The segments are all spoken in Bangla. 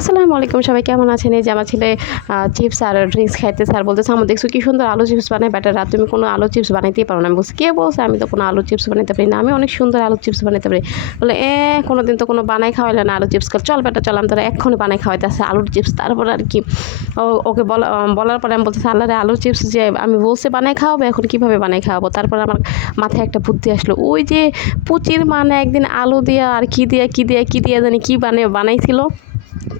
আসসালামু আলাইকুম, সবাই কেমন আছেন? এই যে আমার ছেলে চিপস আর ড্রিঙ্কস খাইতে স্যার বলতেছে আমার দেখছ কি সুন্দর আলু চিপস বানায়? ব্যাটার রাত তুমি কোনো আলু চিপস বানাইতেই পারো না। আমি বলছি, কে বলছে আমি তো কোনো আলু চিপস বানাইতে পারি না? আমি অনেক সুন্দর আলু চিপস বানাইতে পারি। বলে, এ কোনো দিন তো কোনো বানাই খাওয়াইলে না আলু চিপস চল বেটা, চল, আমি তোরা এক্ষুনি বানাই খাওয়াইতে আসে আলুর চিপস, তারপর আর কি। ওকে বলা বলার পরে আমি বলতেছি আল্লাহ আলু চিপস যে আমি বলছে বানাই খাওয়াবো, এখন কীভাবে বানাই খাওয়াবো? তারপর আমার মাথায় একটা বুদ্ধি আসলো, ওই যে পুচির মানে একদিন আলু দিয়া আর কি দিয়া কি দিয়া কি দিয়া জানি কি বানিয়ে, বানাইছিল?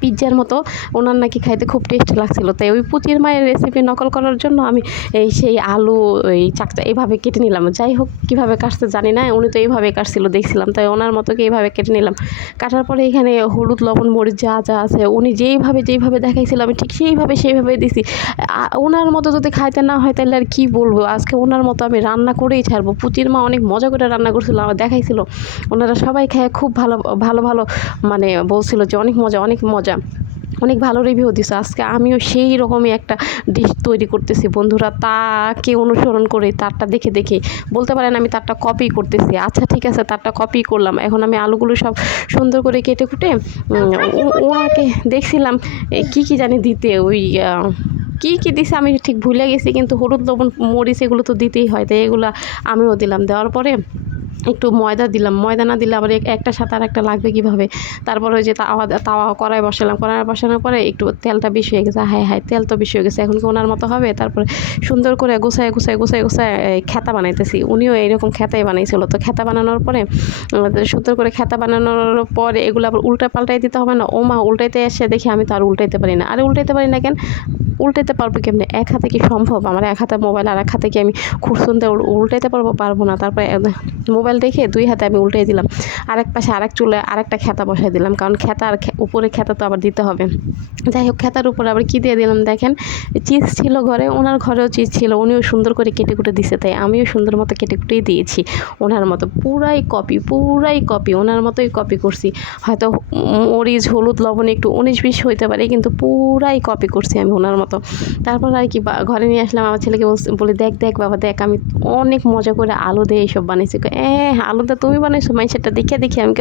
পিৎজার মতো ওনার নাকি খাইতে খুব টেস্ট লাগছিল। তাই ওই পুচির মায়ের রেসিপি নকল করার জন্য আমি এই সেই আলু, এই চাকটা এইভাবে কেটে নিলাম। যাই হোক, কীভাবে কাটতে জানি না, উনি তো এইভাবে কাটছিল দেখছিলাম। তাই ওনার মতোকে এইভাবে কেটে নিলাম। কাটার পরে এখানে হলুদ, লবণ, মরিচ যা যা আছে, উনি যেইভাবে যেইভাবে দেখাইছিল, আমি ঠিক সেইভাবে সেইভাবে দিছি। ওনার মতো যদি খাইতে না হয়, তাহলে আর কী বলব? আজকে ওনার মতো আমি রান্না করেই ছাড়বো। পুচির মা অনেক মজা করে রান্না করছিল, আমার দেখাইছিল। ওনারা সবাই খেয়ে, খুব ভালো ভালো ভালো মানে বলছিল যে অনেক মজা, অনেক মজা। অনেক ভালো রিভিউ দিছে। আজকে আমিও সেই রকমই একটা ডিশ তৈরি করতেছি। বন্ধুরা তাকে অনুসরণ করে তারটা দেখে দেখে। বলতে পারেন আমি তারটা কপি করতেছি। আচ্ছা ঠিক আছে, তারটা কপি করলাম। এখন আমি আলুগুলো সব সুন্দর করে কেটে কুটে ওনাকে দেখছিলাম কি কি জানি দিতে, ওই কী কী দিছে আমি ঠিক ভুলে গেছি, কিন্তু হলুদ, লবণ, মরিচ এগুলো তো দিতেই হয়। তাই এগুলো আমিও দিলাম। দেওয়ার পরে একটু ময়দা দিলাম, ময়দা না দিলে আবার একটা সাথে আর একটা লাগবে কীভাবে? তারপর ওই যে তাওয়া তাওয়া কড়াই বসালাম, কড়াই বসানোর পরে একটু তেলটা বেশি হয়ে গেছে হ্যাঁ হ্যাঁ তেল তো বেশি হয়ে গেছে, এখন কি ওনার মতো হবে? তারপরে সুন্দর করে গোছায় গোছায় গোছায় গোছায় খেতা বানাইতেছি, উনিও এইরকম খেতাই বানাইছিল, তো খেতা বানানোর পরে সুন্দর করে খেতা বানানোর পরে এগুলো আবার উল্টা পাল্টাই দিতে হবে না ও মা উল্টাইতে এসে দেখি আমি তো আর উল্টাইতে পারি না, আরে উল্টাইতে পারি না কেন? উল্টাইতে পারব কেমনি? এক হাতে কি সম্ভব? আমার এক হাতে মোবাইল আর এক হাতে কি আমি খুরসুনতে উল্টাইতে পারব পারব না, তারপরে মোবাইল রেখে দুই হাতে আমি উল্টাই দিলাম। আরেক পাশে আরেক চুলে আরেকটা খেতা বসাই দিলাম কারণ খেতা আর উপরে খেতা তো আবার দিতে হবে। যাই হোক খেতার উপরে আবার কী দিয়ে দিলাম দেখেন চিজ ছিল ঘরে ওনার ঘরেও চিজ ছিল উনিও সুন্দর করে কেটে কুটে দিছে তাই আমিও সুন্দর মতো কেটে কুটেই দিয়েছি ওনার মতো। পুরাই কপি পুরাই কপি ওনার মতোই কপি করছি। হয়তো মরিচ হলুদ লবণ একটু উনিশ বিশ হইতে পারে কিন্তু পুরাই কপি করছি আমি ওনার মতো। তারপর আর কি ঘরে নিয়ে আসলাম আমার ছেলেকে বলি দেখ দেখ বাবা দেখ আমি অনেক মজা করে আলু দিয়ে এইসব বানিয়েছি। কয়, এ আলুটা তুমি বানাইছো মাইনসেটটা দেখে দেখি আমি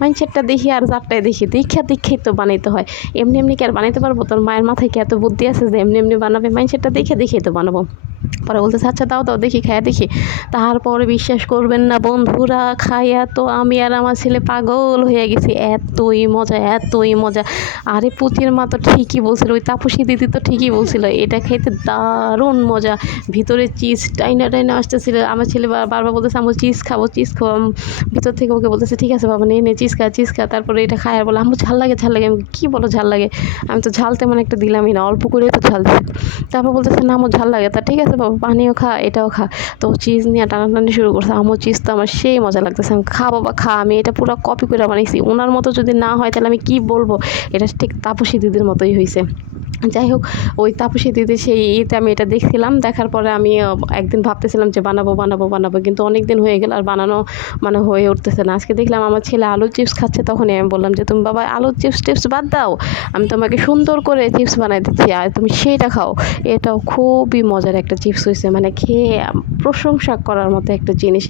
মাইনসেটটা দেখি আর জারটাই দেখি দীক্ষা দেখেই তো বানাইতে হয়। এমনি এমনি কি আর বানাইতে পারব? তোর মায়ের মাথায় কি এত বুদ্ধি আছে যে এমনি এমনি বানাবে? মাইনসেটটা দেখে দেখেই তো বানাবো। পরে বলতেছে আচ্ছা দাও দাও, দেখি, খায়া দেখি। তারপরে বিশ্বাস করবেন না, বন্ধুরা খাইয়া তো আমি আর আমার ছেলে পাগল হয়ে গেছি। এতই মজা এতই মজা। আরে পুতির মা তো ঠিকই বলছিল, ওই তাপসী দিদি তো ঠিকই বলছিল, এটা খেতে দারুণ মজা। ভিতরে চিজ টাইনা টাইনা আসতেছিল, আমার ছেলে বারবার বলতেছে আমি চিজ খাব চিজ খাব। ভিতর থেকে ওকে বলতেছে, ঠিক আছে বাবা, নে নে চিজ খা চিজ খা। তারপরে এটা খায় আর বলে আমি ঝাল লাগে ঝাল লাগে। আমি, কী বলো, ঝাল লাগে? আমি তো ঝাল তেমন একটা দিলামই না, অল্প করে তো ঝাল তারপর বলতেছে, না আমার ঝাল লাগে। তা ঠিক আছে পানিও খা, এটাও খা। তো চিজ নিয়ে টানাটানি শুরু করছে। আমার চিজ তো আমার সেই মজা লাগতেছে। আমি খা বাবা, খা। আমি এটা পুরো কপি করে বানিয়েছি ওনার মতো যদি না হয়, তাহলে আমি কি বলব? এটা ঠিক তাপসী দিদির মতোই হয়েছে যাই হোক ওই তাপসী দিদি সেই ইয়েতে আমি এটা দেখছিলাম। দেখার পরে আমি একদিন ভাবতেছিলাম যে বানাবো বানাবো বানাবো। কিন্তু অনেক দিন হয়ে গেল আর বানানো মানে হয়ে উঠতেছে না। আজকে দেখলাম আমার ছেলে আলুর চিপস খাচ্ছে তখনই আমি বললাম যে, তুমি বাবা আলুর চিপস, টিপস বাদ দাও। আমি তোমাকে সুন্দর করে চিপস বানাই দিচ্ছি। আর তুমি সেইটা খাও। এটাও খুবই মজার একটা চিপস হয়েছে। মানে খেয়ে প্রশংসা করার মতো একটা জিনিস।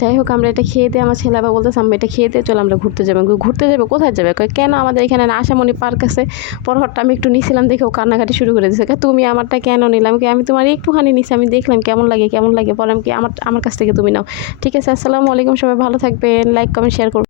যাই হোক, আমরা এটা খেয়ে দিয়ে আমার ছেলে আবার বলতেছে আমি এটা খেয়ে দিয়ে চলো, আমরা ঘুরতে যাব। ঘুরতে যাবে? কোথায় যাবে? কেন আমাদের এখানে আশামণি পার্ক আছে। পরহরটা আমি একটু নিছিলাম, দেখে ও কান্নাকাটি শুরু করে দিয়েছে তুমি আমারটা কেন নিলাম কি আমি তোমার একটুখানি নিছি, আমি দেখলাম কেমন লাগে কেমন লাগে। বললাম কি আমার আমার কাছ থেকে তুমি নাও। ঠিক আছে, আসসালামু আলাইকুম, সবাই ভালো থাকবেন। লাইক কমেন্ট শেয়ার করবেন।